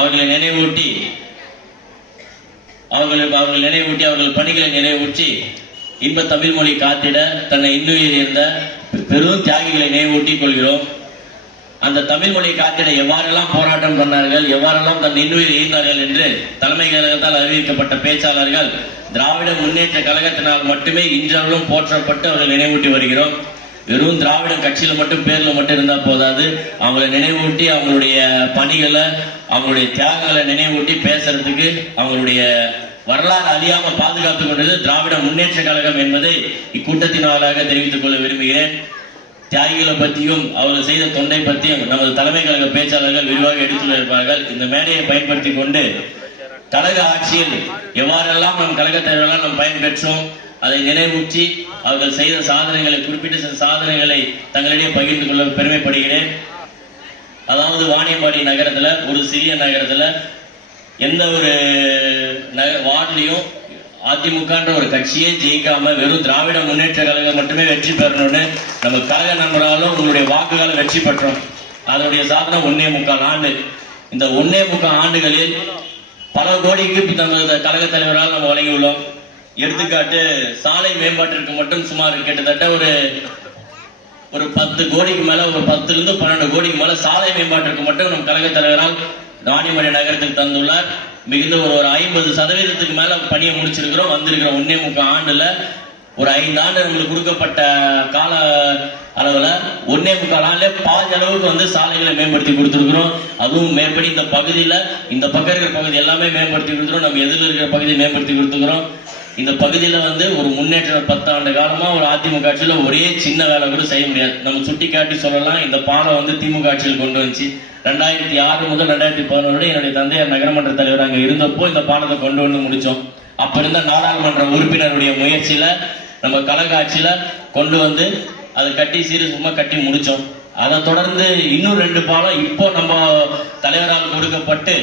அவர்களை நினைவூட்டி அவர்களுக்கு அவர்கள் நினைவூட்டி அவர்கள் பணிகளை நினைவூட்டி இன்ப தமிழ் மொழி காத்திட தன்னை இன்னுயிர் இருந்த பெரும் தியாகிகளை நினைவூட்டிக் கொள்கிறோம். அந்த தமிழ் மொழி காத்திட எவ்வாறெல்லாம் போராட்டம் பண்ணார்கள் எவ்வாறெல்லாம் தன் இன்னுயிர் ஈர்ந்தார்கள் என்று தலைமை கழகத்தால் அறிவிக்கப்பட்ட பேச்சாளர்கள் திராவிட முன்னேற்ற கழகத்தினால் மட்டுமே இன்றளவும் போற்றப்பட்டு அவர்கள் நினைவூட்டி வருகிறோம். வெறும் திராவிட கட்சியில மட்டும் பேர்ல மட்டும் இருந்தா போதாது. அவங்களை நினைவூட்டி அவங்களுடைய பணிகளை அவங்களுடைய தியாகங்களை நினைவூட்டி பேசுறதுக்கு அவங்களுடைய வரலாறு அழியாம பாதுகாத்துக் கொண்டது திராவிட முன்னேற்ற கழகம் என்பதை இக்கூட்டத்தின் வாயிலாக தெரிவித்துக் கொள்ள விரும்புகிறேன். தியாகிகளை பற்றியும் அவர்கள் செய்த தொண்டை பற்றியும் நமது தலைமை கழக பேச்சாளர்கள் விரிவாக எடுத்துள்ளிருப்பார்கள் இந்த மேடையை பயன்படுத்தி கொண்டு கழக ஆட்சியில் எவ்வாறெல்லாம் நம் கழகத் தலைவர்களால் நாம் பயன்பெற்றோம் அதை நினைவூற்றி அவர்கள் செய்த சாதனைகளை குறிப்பிட்ட சில சாதனைகளை தங்களிடையே பகிர்ந்து கொள்ள பெருமைப்படுகிறேன். அதாவது வாணியம்பாடி நகரத்தில் ஒரு சிறிய நகரத்தில் எந்த ஒரு நக வார்டுலையும் அதிமுகன்ற ஒரு கட்சியே ஜெயிக்காம வெறும் திராவிட முன்னேற்ற கழகம் மட்டுமே வெற்றி பெறணும்னு நம்ம கழக நண்பராலும் உங்களுடைய வாக்குகளை வெற்றி பெற்றோம். அதனுடைய சாதனை ஒன்னே முக்கால் ஆண்டு. இந்த ஒன்னே முக்கால் ஆண்டுகளில் பல கோடிக்கு நமது கழக தலைவரால் நம்ம வழங்கியுள்ளோம். எடுத்துக்காட்டு சாலை மேம்பாட்டிற்கு மட்டும் சுமார் கிட்டத்தட்ட ஒரு ஒரு பத்து கோடிக்கு மேல ஒரு பத்துல இருந்து பன்னெண்டு கோடிக்கு மேல சாலை மேம்பாட்டிற்கு மட்டும் நம் கழக தலைவரால் ராணிமணி நகரத்துக்கு தந்துள்ளார். மிகுந்த ஒரு ஒரு ஐம்பது சதவீதத்துக்கு மேல பணியை முடிச்சிருக்கிறோம். வந்திருக்கிற ஒன்னே முக்கால் ஆண்டுல ஒரு ஐந்து ஆண்டு நம்மளுக்கு கொடுக்கப்பட்ட கால அளவுல ஒன்னே முக்கால் ஆண்டுல பாதி அளவுக்கு வந்து சாலைகளை மேம்படுத்தி கொடுத்துருக்கிறோம். அதுவும் மேம்படி இந்த பகுதியில இந்த பக்கம் இருக்கிற பகுதி எல்லாமே மேம்படுத்தி கொடுத்துருவோம் நம்ம எதிரில் இருக்கிற பகுதியை மேம்படுத்தி கொடுத்துக்கிறோம் இந்த பகுதியில் வந்து ஒரு முன்னேற்றம் பத்தாண்டு காலமாக ஒரு அதிமுக ஆட்சியில் ஒரே சின்ன வேலை கூட செய்ய முடியாது. நம்ம சுட்டி காட்டி சொல்லலாம் இந்த பாலம் வந்து திமுக ஆட்சியில் கொண்டு வந்துச்சு. ரெண்டாயிரத்தி ஆறு முதல் ரெண்டாயிரத்தி பதினோரு என்னுடைய தந்தையார் நகரமன்ற தலைவர் அங்கே இருந்தப்போ இந்த பாலத்தை கொண்டு வந்து முடித்தோம் அப்போ இருந்த நாடாளுமன்ற உறுப்பினருடைய முயற்சியில் நம்ம கலகாட்சியில் கொண்டு வந்து அதை கட்டி சீரு சும்மா கட்டி முடித்தோம் அதை தொடர்ந்து இன்னும் ரெண்டு பாலம் இப்போ நம்ம தலைவரால் கொடுக்கப்பட்டு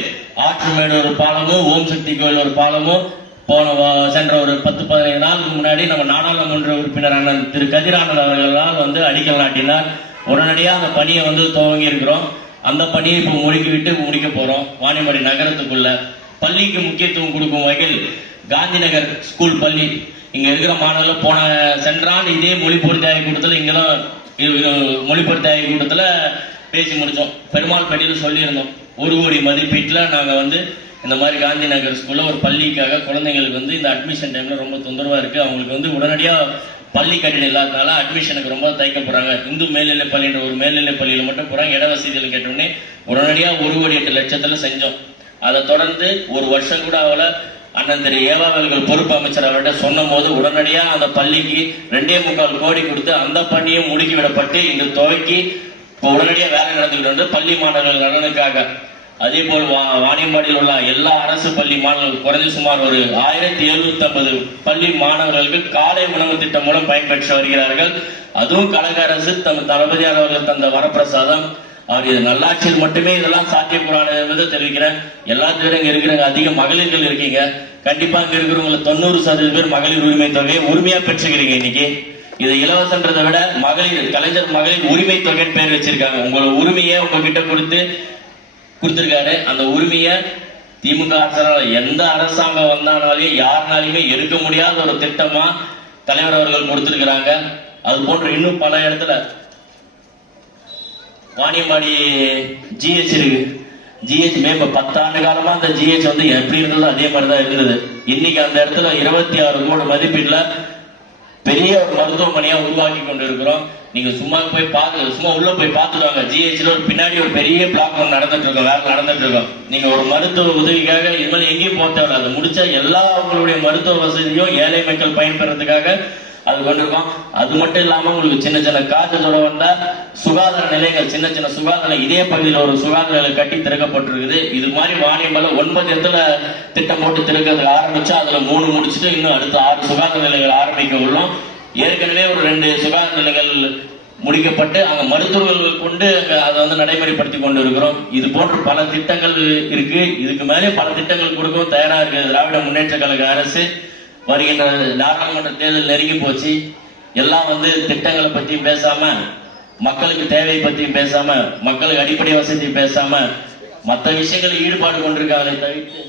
ஆற்றுமேடு ஒரு பாலமும் ஓம் சக்தி கோயில் ஒரு பாலமும் போன வா- சென்ற ஒரு பத்து பதினைந்து நாளுக்கு முன்னாடி நம்ம நாடாளுமன்ற உறுப்பினரான திரு கதிரானந்த் அவர்களால் வந்து அடிக்கல் நாட்டினார். உடனடியாக அந்த பணியை வந்து துவங்கி இருக்கிறோம். அந்த பணியை இப்போ முடிக்கிவிட்டு முடிக்க போகிறோம் வாணியம்பாடி நகரத்துக்குள்ள பள்ளிக்கு முக்கியத்துவம் கொடுக்கும் வகையில் காந்தி நகர் ஸ்கூல் பள்ளி. இங்கே இருக்கிற மாணவர்கள் போன சென்றான் இதே மொழிப்பொருத்தி கூட்டத்தில் இங்கெல்லாம் மொழிபொருத்தி இது கூட்டத்தில் பேசி முடித்தோம் பெருமாள் பட்டியல் சொல்லியிருந்தோம். ஒரு கோடி மதிப்பீட்டில் நாங்கள் வந்து இந்த மாதிரி காந்தி நகர் ஸ்கூல்ல ஒரு பள்ளிக்காக குழந்தைங்களுக்கு வந்து இந்த அட்மிஷன் டைமில் ரொம்ப தொந்தரவாக இருக்குது அவங்களுக்கு வந்து உடனடியாக பள்ளி கட்டிடம் இல்லாதனால அட்மிஷனுக்கு ரொம்ப தயக்கப்படுறாங்க. இந்து மேல்நிலை பள்ளின்ற ஒரு மேல்நிலை பள்ளியில் மட்டும் போகிறாங்க இட வசதிகள் கேட்டோடனே உடனடியாக ஒரு கோடி எட்டு லட்சத்தில் செஞ்சோம். அதை தொடர்ந்து ஒரு வருஷம் கூட அவளை அண்ணன் திரு ஏவாவல்கள் பொறுப்பு அமைச்சர் அவர்கிட்ட சொன்ன போது உடனடியாக அந்த பள்ளிக்கு ரெண்டே முக்கால் கோடி கொடுத்து அந்த பணியும் முடுக்கிவிடப்பட்டு இந்த துவைக்கு இப்போ உடனடியாக வேலை நடந்துகிட்டு வந்து பள்ளி மாணவர்கள் நலனுக்காக அதே போல் வாணியம்பாடியில் உள்ள எல்லா அரசு பள்ளி மாணவர்கள் குறைஞ்ச சுமார் ஒரு ஆயிரத்தி எழுநூத்தி ஐம்பது பள்ளி மாணவர்களுக்கு காலை உணவு திட்டம் மூலம் பயன்பெற்று வருகிறார்கள். அதுவும் கழக அரசு தம் தளபதியார் அவர்கள் தந்த வரப்பிரசாதம். அவர் இது நல்லாட்சியில் மட்டுமே இதெல்லாம் சாத்தியக்கூடாது என்பதை தெரிவிக்கிறேன். எல்லாத்துக்கும் இங்க இருக்கிற அதிக மகளிர்கள் இருக்கீங்க. கண்டிப்பா இங்க இருக்கிறவங்களை தொண்ணூறு சதவீத பேர் மகளிர் உரிமை தொகையை உரிமையா பெற்றுக்கிறீங்க இன்னைக்கு. இது இலவசன்றதை விட மகளிர் கலைஞர் மகளிர் உரிமை தொகைன்னு பேர் வச்சிருக்காங்க. உங்களோட உரிமையை உங்ககிட்ட கொடுத்து கொடுத்திருக்காரு. அந்த உரிமையை திமுக அரசால எந்த அரசாங்கம் வந்தானாலே யாருனாலுமே எடுக்க முடியாத ஒரு திட்டமா தலைவர் அவர்கள் கொடுத்திருக்கிறாங்க. அது போன்ற இன்னும் பல இடத்துல வாணியம்பாடி ஜிஹெச் இருக்கு. ஜிஹெச் மேம்ப பத்தாண்டு காலமா அந்த ஜிஹெச் வந்து எப்படி இருந்ததோ அதே மாதிரி தான் இருந்தது. இன்னைக்கு அந்த இடத்துல இருபத்தி ஆறு கோடி மதிப்பீடுல பெரிய ஒரு மருத்துவமனையா உருவாக்கி கொண்டு இருக்கிறோம் நீங்க சும்மா போய் பார்த்து சும்மா உள்ள போய் பார்த்துடுவாங்க ஜிஹெச்ல ஒரு பின்னாடி ஒரு பெரிய பிளாக் ஒன்று நடந்துட்டு இருக்கோம். வேலை நடந்துட்டு இருக்கோம். நீங்க ஒரு மருத்துவ உதவிக்காக இது மாதிரி எங்கேயும் போக தேவையில்ல. அது முடிச்சா எல்லா உங்களுடைய மருத்துவ வசதியும் ஏழை மக்கள் பயன்பெறதுக்காக அது கொண்டிருக்கோம் அது மட்டும் இல்லாம உங்களுக்கு சின்ன சின்ன காய்ச்சலோட வந்தா சுகாதார நிலைகள் சின்ன சின்ன சுகாதார இதே பகுதியில் ஒரு சுகாதார நிலை கட்டி திறக்கப்பட்டிருக்குது. இது மாதிரி வாணியம்பால ஒன்பது இடத்துல திட்டம் போட்டு திறக்கிறதுக்கு ஆரம்பிச்சா அதுல மூணு முடிச்சுட்டு இன்னும் அடுத்த ஆறு சுகாதார நிலைகள் ஆரம்பிக்க உள்ளோம். ஏற்கனவே ஒரு ரெண்டு சுகாதார நிலைகள் முடிக்கப்பட்டு அங்க மருத்துவர்கள் கொண்டு அங்க அதை வந்து நடைமுறைப்படுத்தி கொண்டு இருக்கிறோம் இது போன்ற பல திட்டங்கள் இருக்கு. இதுக்கு மேலே பல திட்டங்கள் கொடுக்கவும் தயாரா இருக்கு திராவிட முன்னேற்ற கழக அரசு. வருகின்ற நாடாளுமன்ற தேர்தல் நெருங்கி போச்சு. எல்லாம் வந்து திட்டங்களை பற்றியும் பேசாம மக்களுக்கு தேவை பற்றியும் பேசாம மக்களுக்கு அடிப்படை வசதி பேசாம மற்ற விஷயங்களில் ஈடுபாடு கொண்டிருக்காங்களே தவிர்த்து